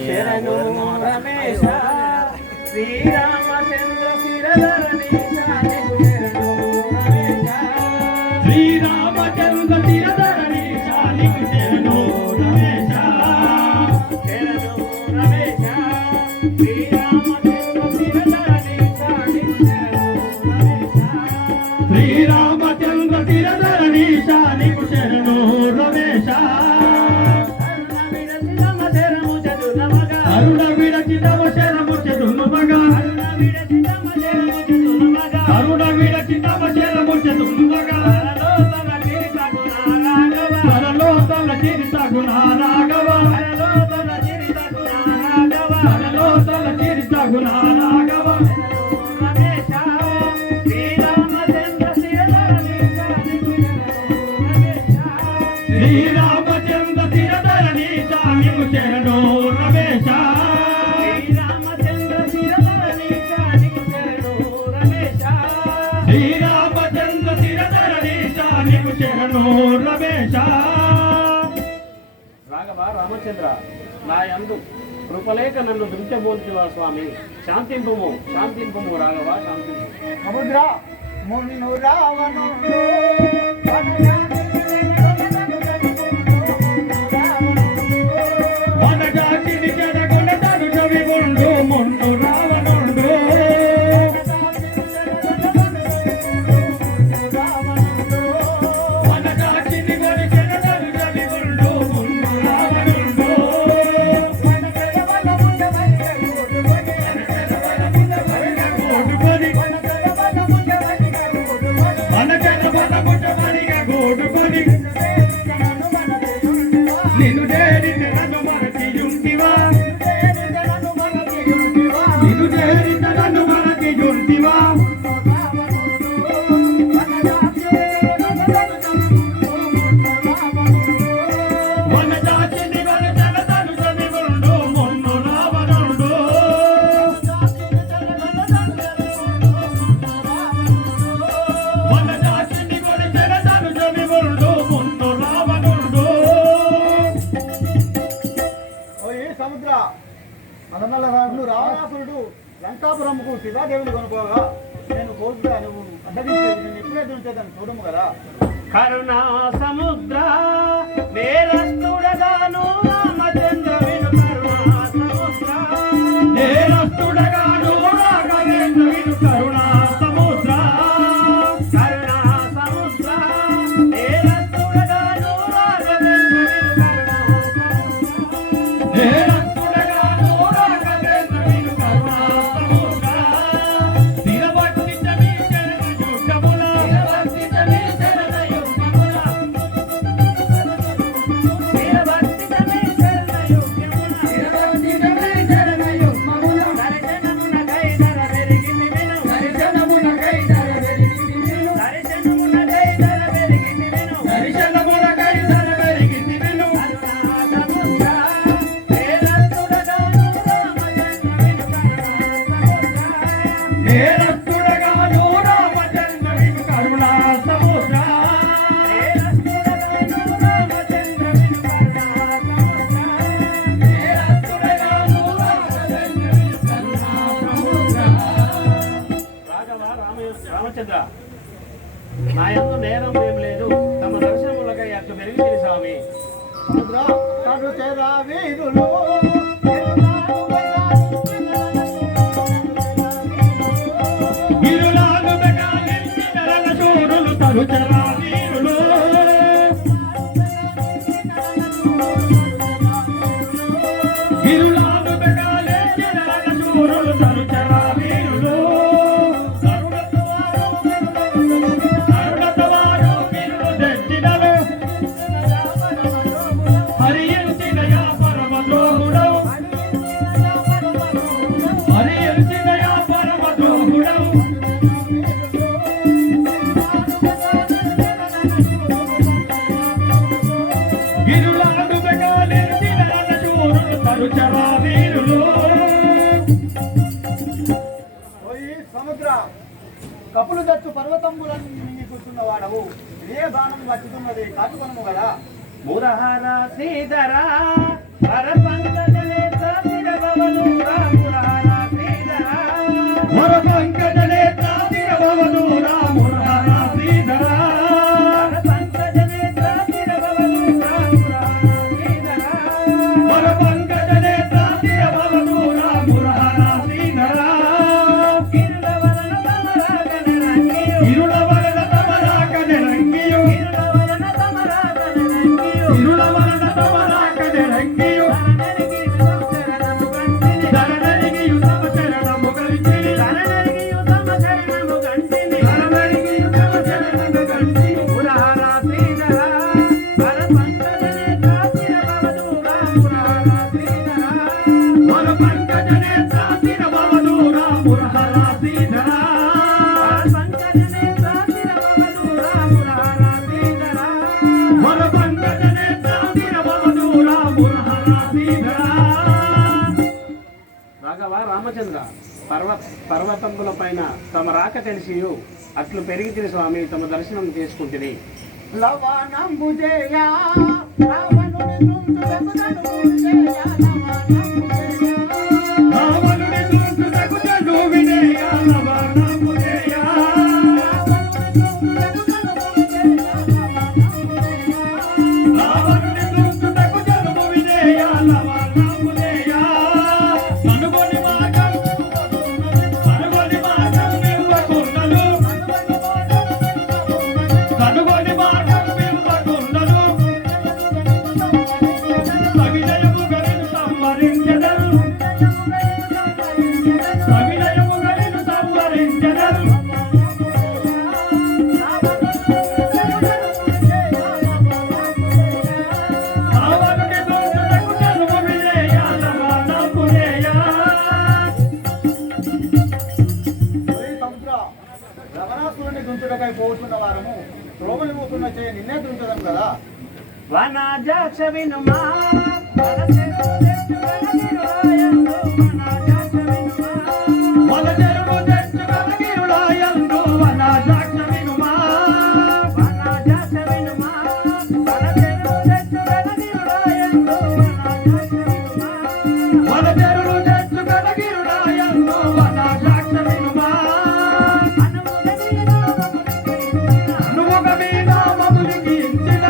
శరణు రమేశ శ్రీరామచంద్ర శిరధరణీశ శ్రీరామచంద్ర శిరధరణీశ నీకు శరణు రమేశ శరణు రమేశ శ్రీరామచంద్ర శిరధరణీశ శ్రీరామచంద్ర శిరధరణీశ నీకు శరణు రమేశ అరుణ విడచితమ శరము చతుర్మగ అరుణ విడచితమ శరము చతుర్మగ పరలోతల చిరితగుణ రాఘవ పరలోతల చిరితగుణ రాఘవ శ్రీరామచంద్ర శిరధరణీశ నీకు శరణు రమేశ శ్రీరామచంద్ర శిరధరణీశ నీకు శరణు రమేశ. రాఘవ రామచంద్ర నా యందు కృపలేక నన్ను దృశ్యబోల్చివా స్వామి శాంతింపుము శాంతింపుము రాఘవ శాంతింపు. సముద్ర మున్ను రావణుడు వనజాతిని చెడగొడతాడు చవిగుండు మున్ను రావణుడు వనజాతిని గొడి చెడగొడతాడు చవిగుండు మున్ను రావణుడు మనకన బలముటమనిగా గోడుకొని నిన్ను చేరిన నన్ను మరచియుంటివా నిన్ను చేరిన నన్ను మరచియుంటివా వనజాతిని గొడి చెడగొడతాడు చవిగుండు మున్ను రావణుడు వనజాతిని గొడి చెడగొడతాడు చవిగుండు మున్ను రావణుడు. ఓయ్ సముద్ర అనమల రాజు రావణాసురుడు లంకాపురంకు శివాదేవుడు కొనుకోగా నేను కోరుగా నువ్వు అడ్డగించేది నేను ఎప్పుడే దొరికేదాన్ని చూడము కదా. కరుణా సముద్ర నేరస్తుడగాను రామచంద్ర విను కరుణా సముద్ర నేరస్తుడగాను రాఘవేంద్ర విను కరుణా సముద్ర కరుణా సముద్ర నేరస్తుడగాను రాఘవేంద్ర విను నేరస్తుడగాను రాఘవేంద్ర విను కరుణా సముద్ర స్థిరవర్తిత మీ శరణ యుగముల స్థిరవర్తిత మీ శరణ యుగముల స్థిరవర్తిత మీ శరణ యుగమున స్థిరవర్తిత మీ శరణ యుగముల దర్శనమునకై ధర వెరిగింది విను దర్శనమునకై ధర వెరిగింది విను దర్శనమునకై ధర వెరిగింది విను దర్శనమునకై ధర వెరిగింది విను కరుణా సముద్ర నేరస్తుడగాను రామచంద్ర విను కరుణా సముద్ర నేరస్తుడగాను రామచంద్ర విను కరుణా సముద్ర రామచంద్ర నా యందు నేరం ఏం లేదు తమ దర్శనములకై అట్టు పెరిగింది స్వామి. సముద్ర కడు చెరా వీరులు గిరులాలు బెగాలెత్తి నరల శూరులు తరుచరా వీరులు గిరులాలు బెగాలెత్తి నరల శూరులు తరుచరా వీరులు అరుణతవారు గిరులు తెచ్చినలు హరియంచినయా పరమద్రోహుడవు హరియంచినయా పరమద్రోహుడవు గిరులాడు బెగాలెత్తి నరల శూరులు తరుచరా వీరులు ఓయ్ సముద్ర కపులు దట్టు పర్వతములను మింగి కూర్చున్న వాడవు ఏ బాణం పట్టుతున్నది కాచుకొనము కదా. మురహర శ్రీధర హర పంకజ నేత్ర తిరగవదూరా మురహర శ్రీధర వర పంకజ నేత్ర తిరగవదూరా మురహర శ్రీధర హర పంకజ నేత్ర తిరగవదూరా మురహర శ్రీధర వర పంకజ నేత్ర తిరగవదూరా మురహర శ్రీధర ఇరుడవలన తమరాకనరంగియు ఇరుడవలన తమరాకనరంగియు ఇరుడవలన తమరాకనరంగియు ధరణరిగియు తమ శరణము గంటిని ధరణరిగియు తమ శరణము గంటిని ధరణరిగియు తమ శరణము గంటిని మురహర శ్రీధర హర పంకజ నేత్ర తిరగవదూరా మురహర శ్రీధర వర పంకజ నేత్ర తిరగవదూరా మురహర శ్రీధర వర పంకజ నేత్ర తిరగవదూరా మురహర శ్రీధర రాఘవ రామచంద్ర పర్వతంబుల పైన తమ రాక తెలిసియు అట్లు పెరిగితిరి స్వామి తమ దర్శనం చేసుకుంటుంది లవణంబుజేయా రావణుని దుందులకు తనుజేయా లవణంబుజేయా రావణుని దూతులకు తను వినేయ లవణంబుజేయ రావణుని దూతులకు తను వినేయ లవణంబుజేయ అనుగొని మాటలు నివ్వకుండలు అనుగొని మాటలు నివ్వకుండలు సవినయము గలను సంవరించెదరు సవినయము గలను సంవరించెదరు రావణుని దూతులకు తను వినేయ లవణంబుజేయ సముద్ర రవణాసురుని దుంచుడకై పోతున్న వారము త్రోవని పోతున్న చేయ నిన్నే దుంచదాం కదా వనజాక్ష వినుమా వనజెరు తెచ్చుగలగిరులాయందు వనజాక్ష వినుమా వలచెరువు తెచ్చుగలగిరులాయందు వనజాక్ష వినుమా వనజాక్ష వినుమా వనజెరు తెచ్చుగలగిరులాయందు వనజాక్ష వినుమా వలచెరువు తెచ్చుగలగిరులాయందు వనజాక్ష వినుమా అనువుగ మీద మగులికి ఇచ్చిన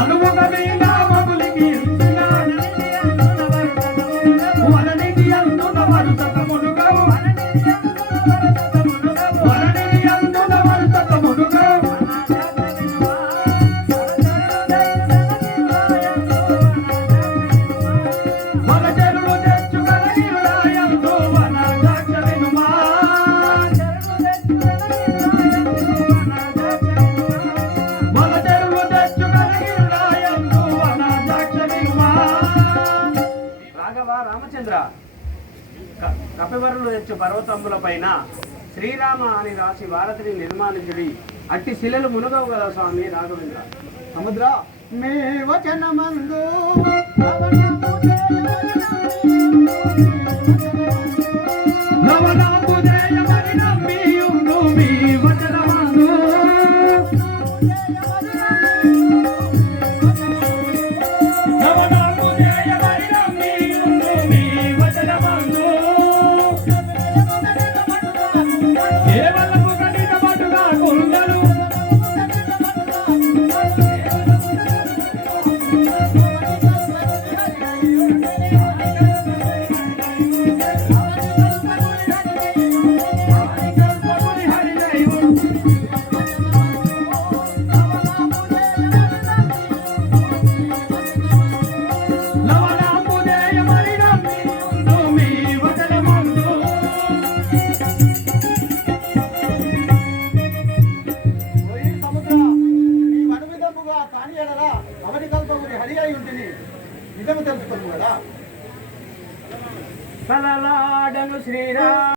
అనువుగ మీద మగులికి ఇచ్చిన వలనిధి అందున వరుసతమునుగవు వలనిధి అందున వరుసతమునుగవు వలచెరువు తెచ్చుగలగిరులాయందు వనజాక్ష వినుమా వలచెరువు తెచ్చుగలగిరులాయందు వనజాక్ష వినుమా రాఘవ రామచంద్ర కపివరులు తెచ్చు పర్వతముల పైన శ్రీరామ అని రాసి భారతిని నిర్మాణించుడి అట్టి శిలలు మునగవు కదా స్వామి రాఘవేంద్ర సముద్ర మే వచనమందు లవణంబుజేయమని నమ్మియుండు మీ వచనమందు లవణంబుజేయమని నమ్మియుండు మీ వచనమందు కేవలము గణిత మటుగా కుండలు లవణంబుజేయమని నమ్మియుండు మీ వచనమందు ఓయ్ సముద్ర ఈ వనవిధముగా కాని ఎడలా అవని కల్పముని హరి అయి ఉంటుంది నిజము తెలుసుకోదు కదా కలలాడను శ్రీరామ